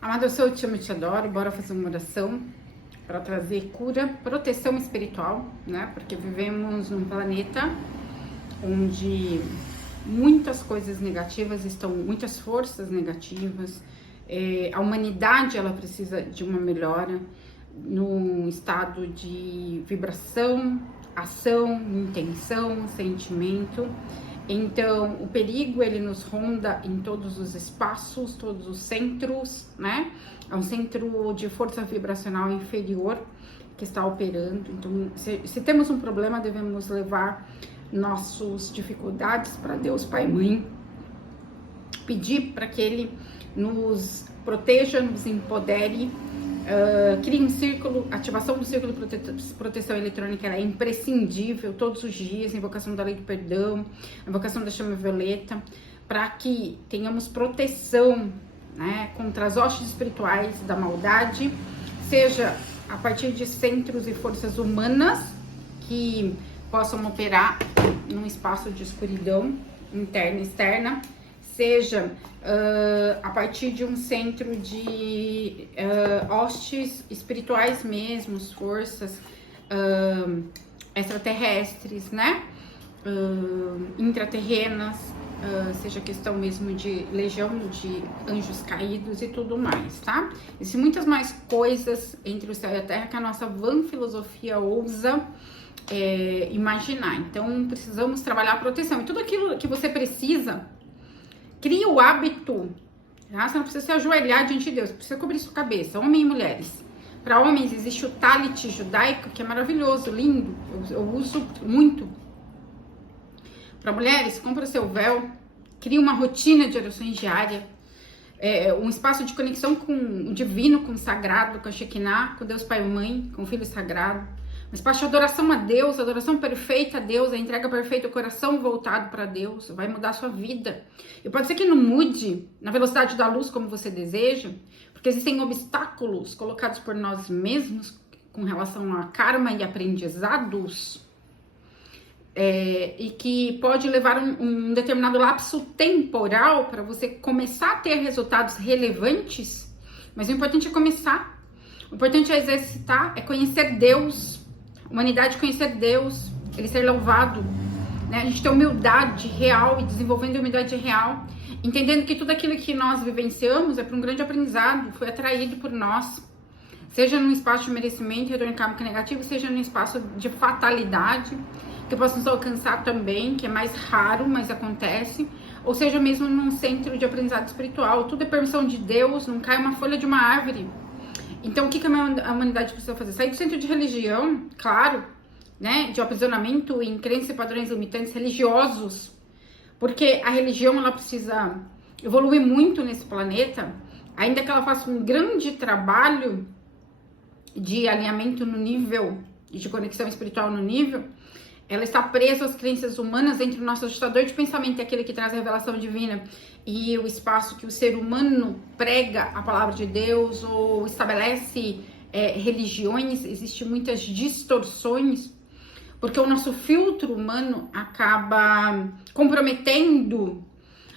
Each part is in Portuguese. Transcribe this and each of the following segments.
Amado, eu te amo e te adoro. Bora fazer uma oração para trazer cura, proteção espiritual, né? Porque vivemos num planeta onde muitas coisas negativas estão, muitas forças negativas. A humanidade, ela precisa de uma melhora num estado de vibração, ação, intenção, sentimento. Então, o perigo, ele nos ronda em todos os espaços, todos os centros, né? É um centro de força vibracional inferior que está operando. Então, se temos um problema, devemos levar nossas dificuldades para Deus, Pai e Mãe. Pedir para que Ele nos proteja, nos empodere, crie um círculo, ativação do círculo de proteção eletrônica, ela é imprescindível todos os dias, invocação da lei do perdão, invocação da chama violeta, para que tenhamos proteção, né, contra as hostes espirituais da maldade, seja a partir de centros e forças humanas que possam operar num espaço de escuridão interna e externa, seja a partir de um centro de hostes espirituais mesmos, forças extraterrestres, né? Intraterrenas, seja questão mesmo de legião de anjos caídos e tudo mais, tá? Existem muitas mais coisas entre o céu e a terra que a nossa vã filosofia ousa imaginar. Então, precisamos trabalhar a proteção. E tudo aquilo que você precisa, cria o hábito, tá? Você não precisa se ajoelhar diante de Deus, precisa cobrir sua cabeça, homens e mulheres. Para homens existe o talit judaico, que é maravilhoso, lindo, eu uso muito. Para mulheres, compra seu véu, cria uma rotina de orações diária, um espaço de conexão com o divino, com o sagrado, com a Shekinah, com Deus Pai e Mãe, com o Filho Sagrado. Um espaço de adoração a Deus, adoração perfeita a Deus, a entrega perfeita, o coração voltado para Deus, vai mudar a sua vida. E pode ser que não mude na velocidade da luz como você deseja, porque existem obstáculos colocados por nós mesmos com relação a karma e aprendizados, e que pode levar um determinado lapso temporal para você começar a ter resultados relevantes, mas o importante é começar. O importante é exercitar, é conhecer Deus. Humanidade conhecer Deus, Ele ser louvado, né? A gente ter humildade real e desenvolvendo a humildade real, entendendo que tudo aquilo que nós vivenciamos é para um grande aprendizado, foi atraído por nós, seja num espaço de merecimento, retorno kármico negativo, seja num espaço de fatalidade, que possa nos alcançar também, que é mais raro, mas acontece, ou seja mesmo num centro de aprendizado espiritual. Tudo é permissão de Deus, não cai uma folha de uma árvore. Então, o que a humanidade precisa fazer? Sair do centro de religião, claro, né? De aprisionamento em crenças e padrões limitantes religiosos. Porque a religião, ela precisa evoluir muito nesse planeta, ainda que ela faça um grande trabalho de alinhamento no nível, e de conexão espiritual no nível, ela está presa às crenças humanas entre o nosso ajustador de pensamento, é aquele que traz a revelação divina, e o espaço que o ser humano prega a palavra de Deus ou estabelece religiões. Existem muitas distorções, porque o nosso filtro humano acaba comprometendo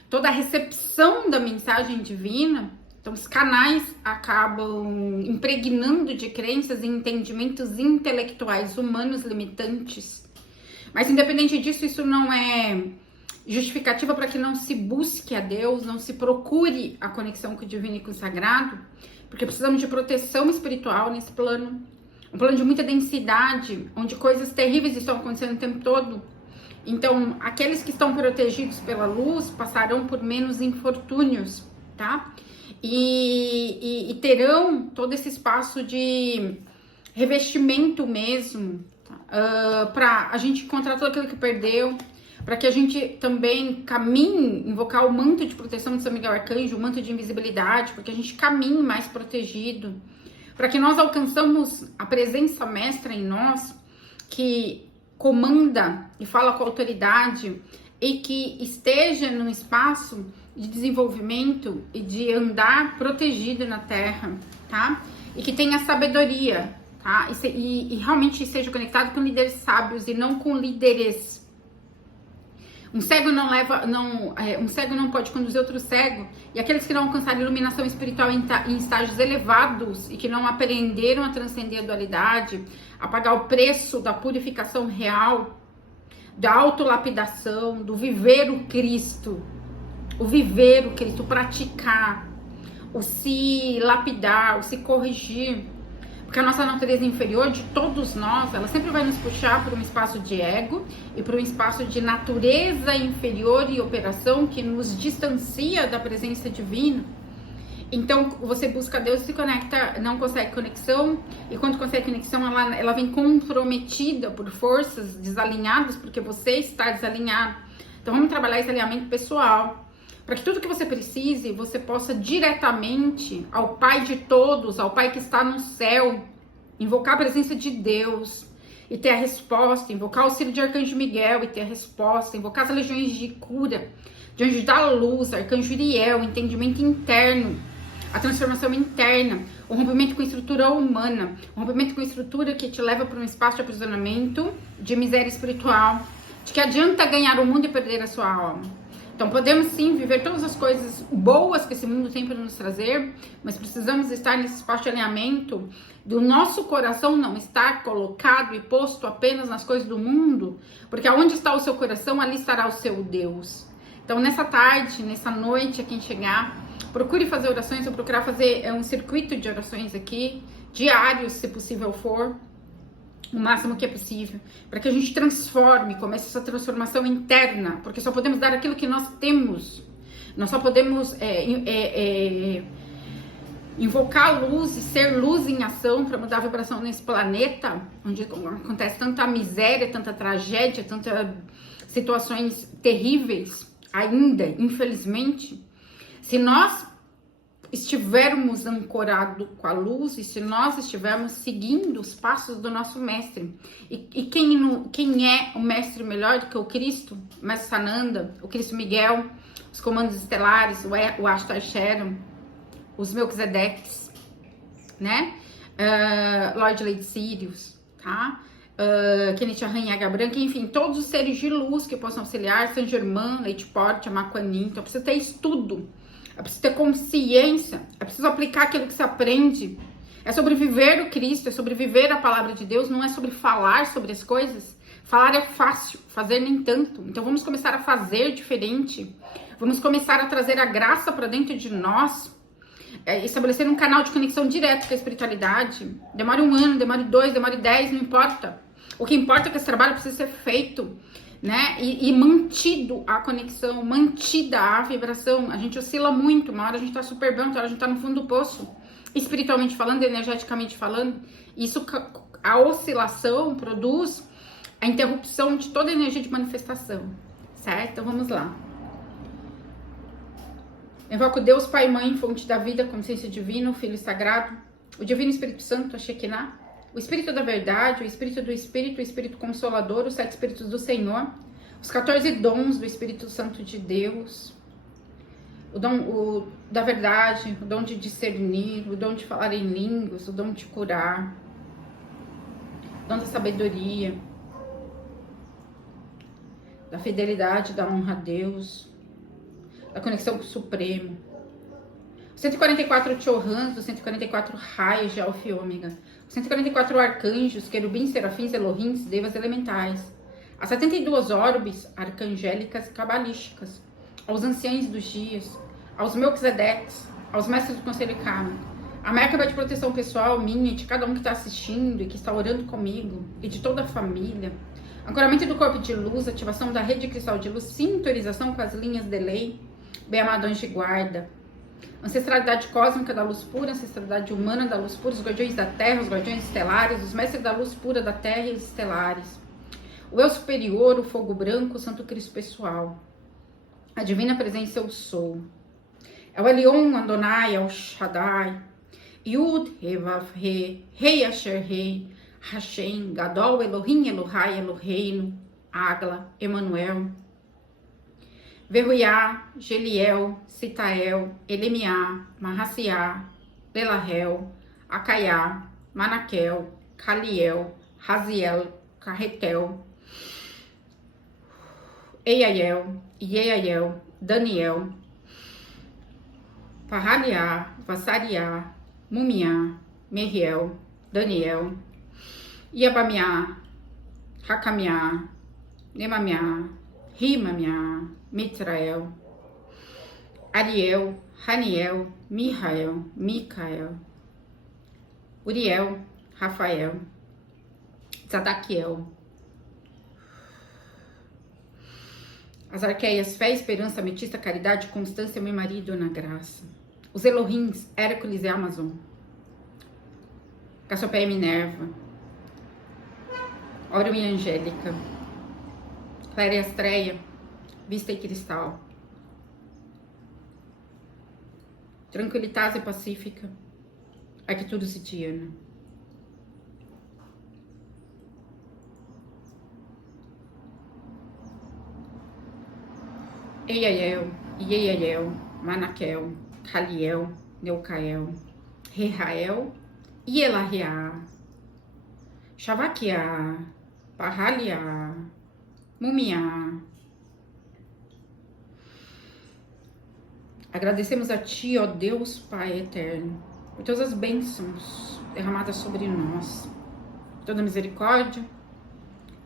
toda a recepção da mensagem divina. Então, os canais acabam impregnando de crenças e entendimentos intelectuais humanos limitantes. Mas, independente disso, isso não é justificativa para que não se busque a Deus, não se procure a conexão com o divino e com o sagrado, porque precisamos de proteção espiritual nesse plano, um plano de muita densidade, onde coisas terríveis estão acontecendo o tempo todo. Então, aqueles que estão protegidos pela luz passarão por menos infortúnios, tá? E terão todo esse espaço de revestimento mesmo, para a gente encontrar tudo aquilo que perdeu, para que a gente também caminhe, invocar o manto de proteção de São Miguel Arcanjo, o manto de invisibilidade, para que a gente caminhe mais protegido, para que nós alcançamos a presença mestra em nós, que comanda e fala com autoridade e que esteja num espaço de desenvolvimento e de andar protegido na Terra, tá? E que tenha sabedoria, tá? E realmente seja conectado com líderes sábios e não com líderes. Um cego não leva, um cego não pode conduzir outro cego. E aqueles que não alcançaram iluminação espiritual em estágios elevados e que não aprenderam a transcender a dualidade, a pagar o preço da purificação real, da autolapidação, do viver o Cristo, praticar, o se lapidar, o se corrigir. Porque a nossa natureza inferior de todos nós, ela sempre vai nos puxar para um espaço de ego e para um espaço de natureza inferior e operação que nos distancia da presença divina. Então, você busca Deus e se conecta, não consegue conexão, e quando consegue conexão, ela vem comprometida por forças desalinhadas, porque você está desalinhado. Então, vamos trabalhar esse alinhamento pessoal, para que tudo que você precise, você possa diretamente ao Pai de todos, ao Pai que está no céu, invocar a presença de Deus e ter a resposta, invocar o auxílio de Arcanjo Miguel e ter a resposta, invocar as legiões de cura, de anjos da luz, Arcanjo Uriel, entendimento interno, a transformação interna, o rompimento com a estrutura humana, o rompimento com a estrutura que te leva para um espaço de aprisionamento, de miséria espiritual, de que adianta ganhar o mundo e perder a sua alma. Então podemos sim viver todas as coisas boas que esse mundo tem para nos trazer, mas precisamos estar nesse espaço de alinhamento do nosso coração não estar colocado e posto apenas nas coisas do mundo, porque aonde está o seu coração, ali estará o seu Deus. Então nessa tarde, nessa noite, a quem chegar, procure fazer orações, ou procurar fazer um circuito de orações aqui, diários, se possível for, o máximo que é possível, para que a gente transforme, comece essa transformação interna, porque só podemos dar aquilo que nós temos, nós só podemos invocar a luz e ser luz em ação para mudar a vibração nesse planeta, onde acontece tanta miséria, tanta tragédia, tantas situações terríveis, ainda, infelizmente. Se nós estivermos ancorados com a luz e se nós estivermos seguindo os passos do nosso mestre, e quem é o mestre melhor do que o Cristo, o mestre Sananda, o Cristo Miguel, os comandos estelares, o Ashtar Sharon, os Melquisedeques, né? Lord Lady Sirius, tá? Kenneth Arranha, Águia Branca, enfim, todos os seres de luz que possam auxiliar, Saint Germain, Lady Porte, Maquanin. Então precisa ter estudo, é preciso ter consciência, é preciso aplicar aquilo que se aprende. É sobre viver o Cristo, é sobre viver a palavra de Deus, não é sobre falar sobre as coisas. Falar é fácil, fazer nem tanto. Então vamos começar a fazer diferente, vamos começar a trazer a graça para dentro de nós, estabelecer um canal de conexão direto com a espiritualidade. Demore 1 ano, demore 2, demore 10, não importa. O que importa é que esse trabalho precisa ser feito, né? E mantido a conexão, mantida a vibração. A gente oscila muito, uma hora a gente tá super bem, outra hora a gente tá no fundo do poço, espiritualmente falando, energeticamente falando. Isso, a oscilação produz a interrupção de toda a energia de manifestação, certo? Então vamos lá. Invoco Deus, Pai e Mãe, fonte da vida, consciência divina, o Filho Sagrado, o Divino Espírito Santo, a Shekinah, o Espírito da Verdade, o Espírito do Espírito, o Espírito Consolador, os 7 Espíritos do Senhor, os 14 dons do Espírito Santo de Deus, o dom da verdade, o dom de discernir, o dom de falar em línguas, o dom de curar, o dom da sabedoria, da fidelidade, da honra a Deus, da conexão com o Supremo, os 144 Chohans, os 144 raios de Alfa e Ômega, os 144 arcanjos, querubins, serafins, elohims, devas elementais, as 72 orbes arcangélicas e cabalísticas, aos anciãos dos dias, aos Melquisedeques, aos mestres do Conselho Karma, a Merkaba de proteção pessoal minha, de cada um que está assistindo e que está orando comigo, e de toda a família, ancoramento do corpo de luz, ativação da rede cristal de luz, sintonização com as linhas de lei, bem-amado anjo de guarda, ancestralidade cósmica da luz pura, ancestralidade humana da luz pura, os guardiões da terra, os guardiões estelares, os mestres da luz pura da terra e os estelares, o eu superior, o fogo branco, o santo Cristo pessoal, a divina presença eu sou, é o Elion, Adonai, El Shaddai, Yud, Revav, Re, Rei Asher Rei, Hashem, Gadol, Elohim, Elohai, Eloheinu, Agla, Emanuel, Verruiá, Geliel, Citael, Elemiá, Mahassiá, Lelahel, Acaiá, Manaquel, Caliel, Raziel, Carretel, Eiael, Ieiael, Daniel, Parraliá, Vassariá, Mumiá, Meriel, Daniel, Iabamiá, Hakamiá, Nemamiá, Rimamiá, Mitrael, Ariel, Raniel, Mihael, Micael, Uriel, Rafael, Zadaquiel, as arqueias, fé, esperança, ametista, caridade, constância, meu marido na graça. Os Elohims, Hércules e Amazon. Cassiopeia e Minerva. Órion e Angélica. Cléria e Astreia. Vista e Cristal. Tranquilitase e Pacífica. Arcturus e Diana. Eiael, Ieiael, Manaquel, Caliel, Neucael, Rehael, Ielahiá, Shavaquiá, Parraliá, Mumiá. Agradecemos a Ti, ó Deus Pai eterno, por todas as bênçãos derramadas sobre nós, por toda a misericórdia,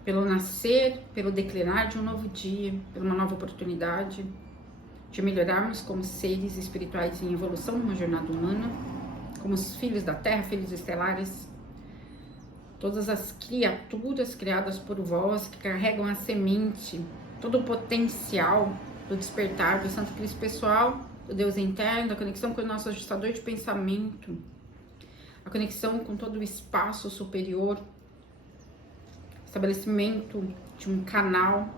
pelo nascer, pelo declinar de um novo dia, por uma nova oportunidade de melhorarmos como seres espirituais em evolução numa jornada humana, como os filhos da Terra, filhos estelares, todas as criaturas criadas por vós que carregam a semente, todo o potencial do despertar do Santo Cristo pessoal, do Deus interno, da conexão com o nosso ajustador de pensamento, a conexão com todo o espaço superior, estabelecimento de um canal,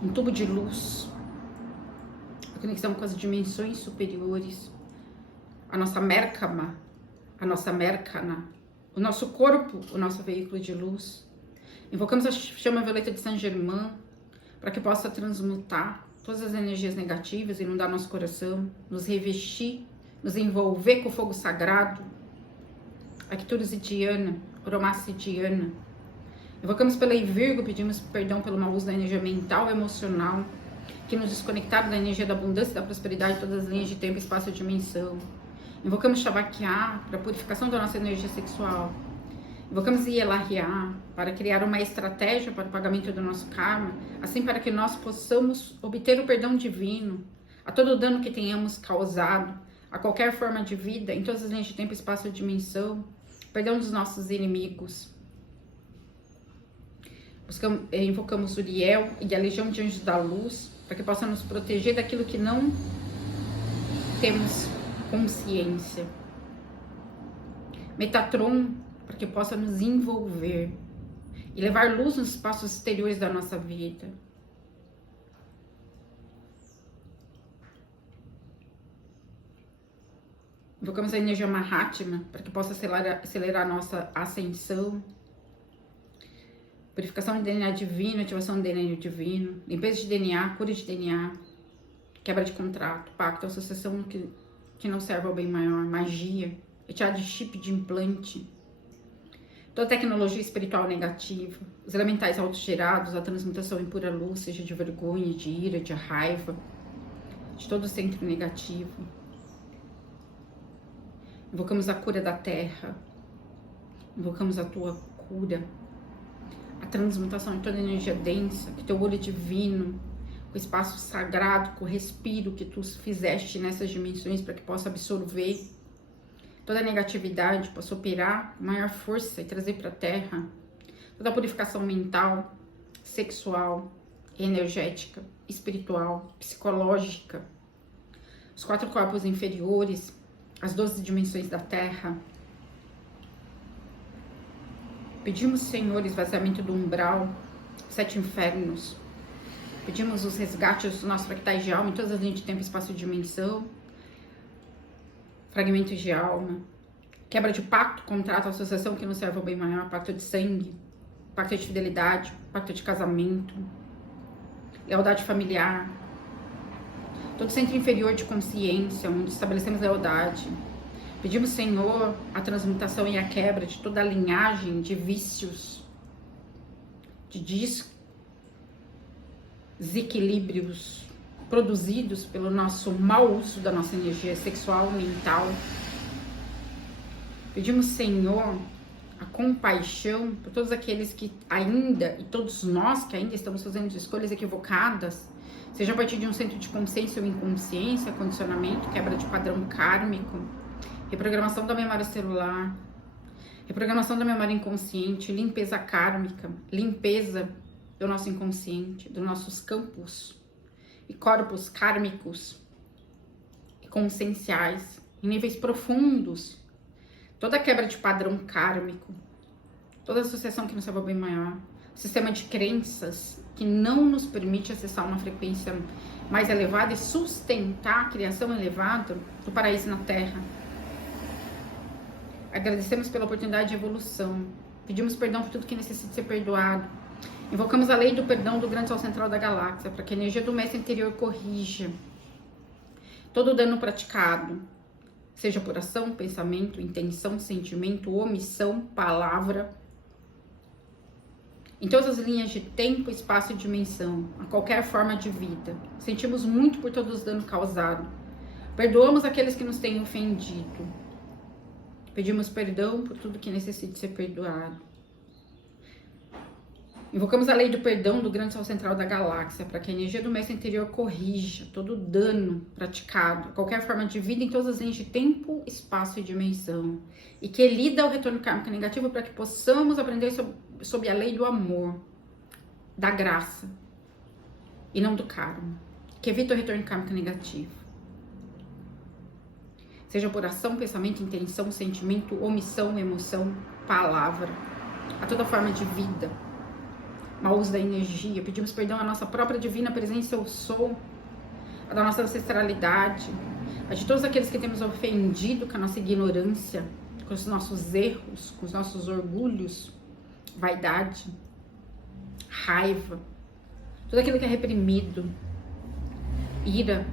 um tubo de luz, a conexão com as dimensões superiores, a nossa Merkama, a nossa Merkana, o nosso corpo, o nosso veículo de luz. Invocamos a chama violeta de Saint Germain para que possa transmutar todas as energias negativas, inundar nosso coração, nos revestir, nos envolver com o fogo sagrado. Arcturus e Diana, Oromácia e Diana. Invocamos pela Virgo, pedimos perdão pelo mau uso da energia mental e emocional, que nos desconectaram da energia da abundância e da prosperidade de todas as linhas de tempo, espaço e dimensão. Invocamos Shavaquiá para a purificação da nossa energia sexual. Invocamos Ielahiá para criar uma estratégia para o pagamento do nosso karma, assim para que nós possamos obter o perdão divino a todo o dano que tenhamos causado, a qualquer forma de vida, em todas as linhas de tempo, espaço e dimensão, perdão dos nossos inimigos. Invocamos Uriel e a Legião de Anjos da Luz para que possa nos proteger daquilo que não temos consciência. Metatron para que possa nos envolver e levar luz nos espaços exteriores da nossa vida. Invocamos a energia Mahatma para que possa acelerar a nossa ascensão. Purificação de DNA divino, ativação do DNA divino, limpeza de DNA, cura de DNA, quebra de contrato, pacto, associação que não serve ao bem maior, magia, retirada de chip de implante, toda tecnologia espiritual negativa, os elementais autogerados, a transmutação em pura luz, seja de vergonha, de ira, de raiva, de todo o centro negativo. Invocamos a cura da terra, invocamos a tua cura, a transmutação de toda a energia densa, que teu olho divino, o espaço sagrado, com o respiro que tu fizeste nessas dimensões para que possa absorver toda a negatividade, possa operar com maior força e trazer para a Terra toda a purificação mental, sexual, energética, espiritual, psicológica, os 4 corpos inferiores, as 12 dimensões da Terra. Pedimos, Senhor, esvaziamento do umbral, 7 infernos. Pedimos os resgates dos nossos fractais de alma em todas as linhas de tempo, espaço e dimensão. Fragmentos de alma. Quebra de pacto, contrato, associação que não serve ao bem maior, pacto de sangue, pacto de fidelidade, pacto de casamento, lealdade familiar. Todo centro inferior de consciência, onde estabelecemos lealdade. Pedimos, Senhor, a transmutação e a quebra de toda a linhagem de vícios, de desequilíbrios produzidos pelo nosso mau uso da nossa energia sexual, mental. Pedimos, Senhor, a compaixão por todos aqueles que ainda, e todos nós que ainda estamos fazendo escolhas equivocadas, seja a partir de um centro de consciência ou inconsciência, condicionamento, quebra de padrão kármico, reprogramação da memória celular, reprogramação da memória inconsciente, limpeza kármica, limpeza do nosso inconsciente, dos nossos campos e corpos kármicos e conscienciais, em níveis profundos, toda quebra de padrão kármico, toda associação que nos leva ao bem maior, sistema de crenças que não nos permite acessar uma frequência mais elevada e sustentar a criação elevada do paraíso na Terra. Agradecemos pela oportunidade de evolução, pedimos perdão por tudo que necessita ser perdoado, invocamos a lei do perdão do grande sol central da galáxia para que a energia do mestre interior corrija todo o dano praticado, seja por ação, pensamento, intenção, sentimento, omissão, palavra, em todas as linhas de tempo, espaço e dimensão, a qualquer forma de vida. Sentimos muito por todos os danos causados. Perdoamos aqueles que nos têm ofendido. Pedimos perdão por tudo que necessita ser perdoado. Invocamos a lei do perdão do grande sol central da galáxia para que a energia do mestre interior corrija todo o dano praticado, qualquer forma de vida em todas as linhas de tempo, espaço e dimensão. E que lida o retorno kármico negativo para que possamos aprender sobre a lei do amor, da graça e não do karma. Que evita o retorno kármico negativo. Seja por ação, pensamento, intenção, sentimento, omissão, emoção, palavra, a toda forma de vida. Mau uso da energia, pedimos perdão à nossa própria divina presença, eu sou, a da nossa ancestralidade, a de todos aqueles que temos ofendido com a nossa ignorância, com os nossos erros, com os nossos orgulhos, vaidade, raiva, tudo aquilo que é reprimido, ira.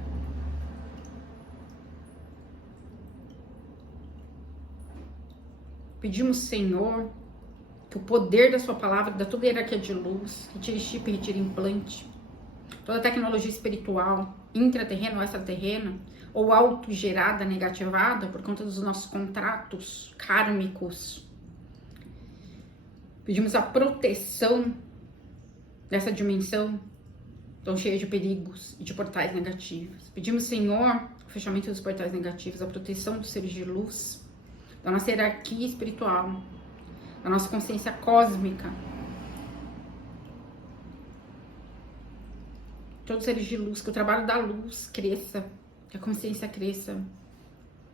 Pedimos, Senhor, que o poder da sua palavra, da toda hierarquia de luz, retire chip, retire implante, toda tecnologia espiritual, intraterrena ou extraterrena, ou autogerada, negativada, por conta dos nossos contratos kármicos. Pedimos a proteção dessa dimensão tão cheia de perigos e de portais negativos. Pedimos, Senhor, o fechamento dos portais negativos, a proteção dos seres de luz, da nossa hierarquia espiritual, da nossa consciência cósmica, todos os seres de luz, que o trabalho da luz cresça, que a consciência cresça,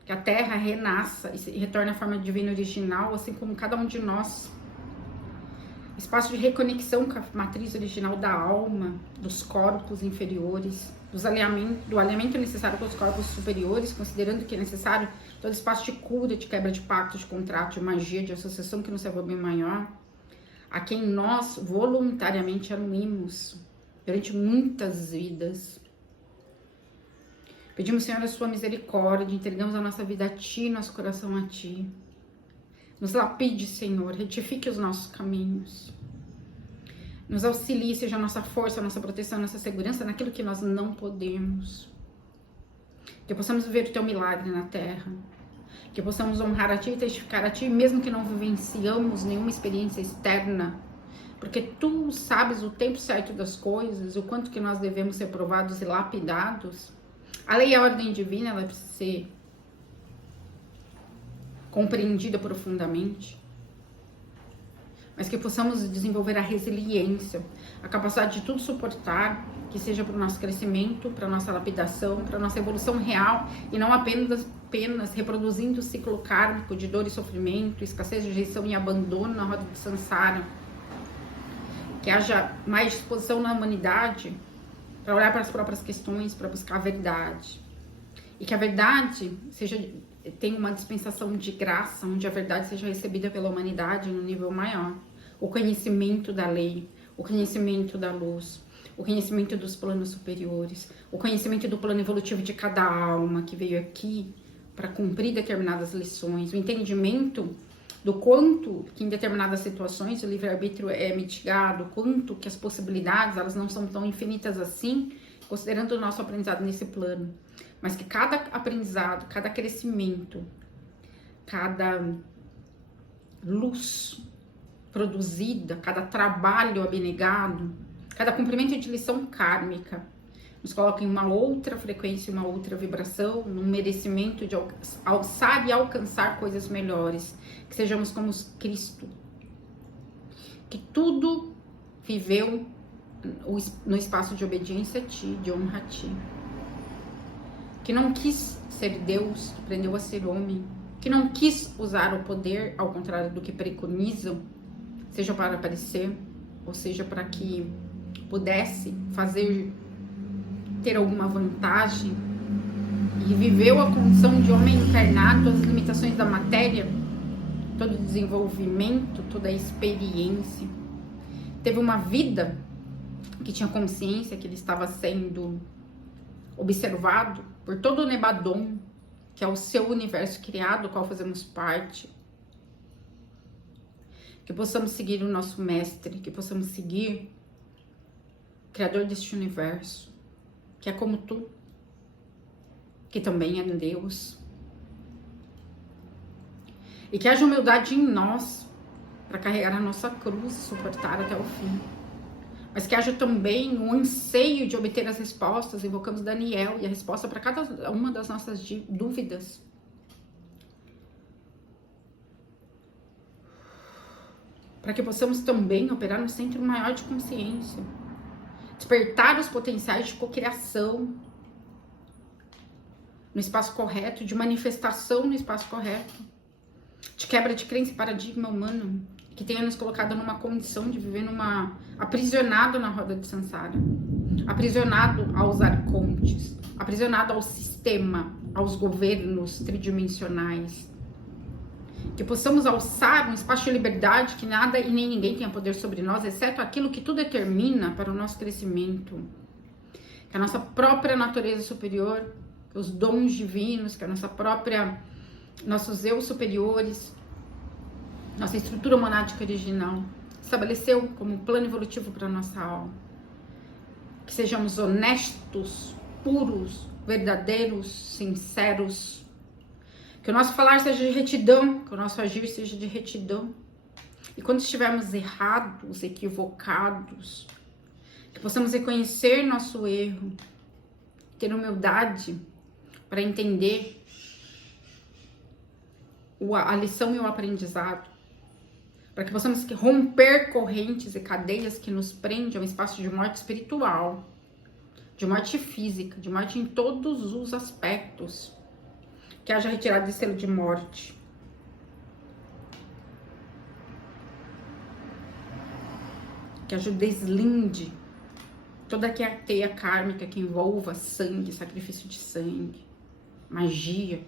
que a Terra renasça e retorne à forma divina original, assim como cada um de nós. Espaço de reconexão com a matriz original da alma, dos corpos inferiores, do alinhamento necessário com os corpos superiores, considerando que é necessário todo espaço de cura, de quebra de pacto, de contrato, de magia, de associação que nos leva ao bem maior, a quem nós voluntariamente anuímos durante muitas vidas. Pedimos, Senhor, a sua misericórdia, entregamos a nossa vida a Ti, nosso coração a Ti. Nos lapide, Senhor, retifique os nossos caminhos. Nos auxilie, seja a nossa força, a nossa proteção, a nossa segurança naquilo que nós não podemos. Que possamos viver o Teu milagre na Terra. Que possamos honrar a Ti e testificar a Ti, mesmo que não vivenciamos nenhuma experiência externa. Porque Tu sabes o tempo certo das coisas, o quanto que nós devemos ser provados e lapidados. A lei e a ordem divina, ela precisa ser compreendida profundamente, mas que possamos desenvolver a resiliência, a capacidade de tudo suportar, que seja para o nosso crescimento, para a nossa lapidação, para a nossa evolução real, e não apenas reproduzindo o ciclo kármico de dor e sofrimento, escassez, rejeição e abandono na roda do samsara. Que haja mais disposição na humanidade para olhar para as próprias questões, para buscar a verdade. E que a verdade tenha uma dispensação de graça, onde a verdade seja recebida pela humanidade no nível maior. O conhecimento da lei, o conhecimento da luz, o conhecimento dos planos superiores, o conhecimento do plano evolutivo de cada alma que veio aqui para cumprir determinadas lições, o entendimento do quanto que em determinadas situações o livre-arbítrio é mitigado, quanto que as possibilidades elas não são tão infinitas assim, considerando o nosso aprendizado nesse plano, mas que cada aprendizado, cada crescimento, cada luz produzida, cada trabalho abnegado, cada cumprimento de lição kármica, nos coloca em uma outra frequência, uma outra vibração, num merecimento de alçar e alcançar coisas melhores, que sejamos como Cristo, que tudo viveu no espaço de obediência a Ti, de honra a Ti, que não quis ser Deus, que aprendeu a ser homem, que não quis usar o poder, ao contrário do que preconizam, seja para aparecer, ou seja para que pudesse ter alguma vantagem, e viveu a condição de homem encarnado, as limitações da matéria, todo o desenvolvimento, toda a experiência. Teve uma vida que tinha consciência que ele estava sendo observado por todo o Nebadon, que é o seu universo criado, do qual fazemos parte. Que possamos seguir o nosso mestre, que possamos seguir o Criador deste universo, que é como tu, que também é Deus. E que haja humildade em nós para carregar a nossa cruz, suportar até o fim. Mas que haja também um anseio de obter as respostas. Invocamos Daniel e a resposta para cada uma das nossas dúvidas. Para que possamos também operar no centro maior de consciência. Despertar os potenciais de cocriação no espaço correto, de manifestação no espaço correto, de quebra de crença e paradigma humano, que tenha nos colocado numa condição de viver aprisionado na roda de Sansara, aprisionado aos arcontes, aprisionado ao sistema, aos governos tridimensionais. Que possamos alçar um espaço de liberdade que nada e nem ninguém tenha poder sobre nós, exceto aquilo que tudo determina para o nosso crescimento. Que a nossa própria natureza superior, que os dons divinos, que nossos eu superiores, nossa estrutura monádica original, estabeleceu como um plano evolutivo para a nossa alma. Que sejamos honestos, puros, verdadeiros, sinceros. Que o nosso falar seja de retidão, que o nosso agir seja de retidão. E quando estivermos errados, equivocados, que possamos reconhecer nosso erro, ter humildade para entender a lição e o aprendizado, para que possamos romper correntes e cadeias que nos prendem a um espaço de morte espiritual, de morte física, de morte em todos os aspectos. Que haja retirada de selo de morte. Que haja o deslinde toda a teia kármica que envolva sangue, sacrifício de sangue, magia,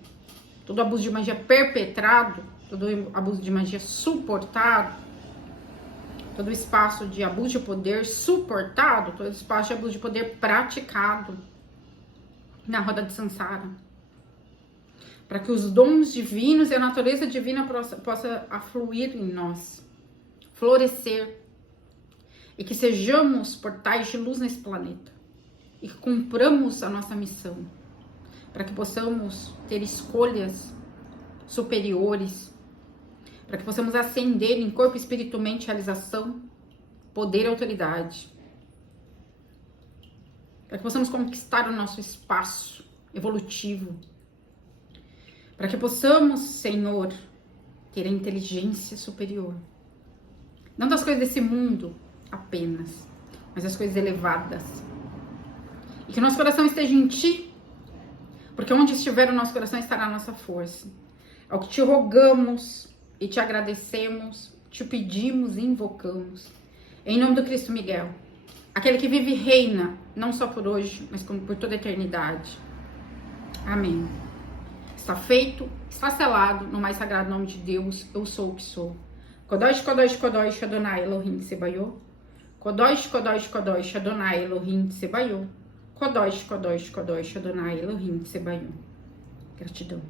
todo abuso de magia perpetrado, todo abuso de magia suportado, todo espaço de abuso de poder suportado, todo espaço de abuso de poder praticado na roda de Sansara. Para que os dons divinos e a natureza divina possa afluir em nós, florescer, e que sejamos portais de luz nesse planeta, e que cumpramos a nossa missão, para que possamos ter escolhas superiores, para que possamos ascender em corpo, espírito, mente, realização, poder e autoridade, para que possamos conquistar o nosso espaço evolutivo, para que possamos, Senhor, ter a inteligência superior. Não das coisas desse mundo apenas, mas das coisas elevadas. E que o nosso coração esteja em Ti, porque onde estiver o nosso coração estará a nossa força. É o que Te rogamos e Te agradecemos, Te pedimos e invocamos. Em nome do Cristo Miguel, aquele que vive e reina, não só por hoje, mas como por toda a eternidade. Amém. Está feito, está selado no mais sagrado nome de Deus, eu sou o que sou. Kodosh, Kodosh, Kodosh, Adonai Elohim Tsebayot. Kodosh, Kodosh, Kodosh, Adonai Elohim Tsebayot. Kodosh, Kodosh, Kodosh, Adonai Elohim Tsebayot. Gratidão.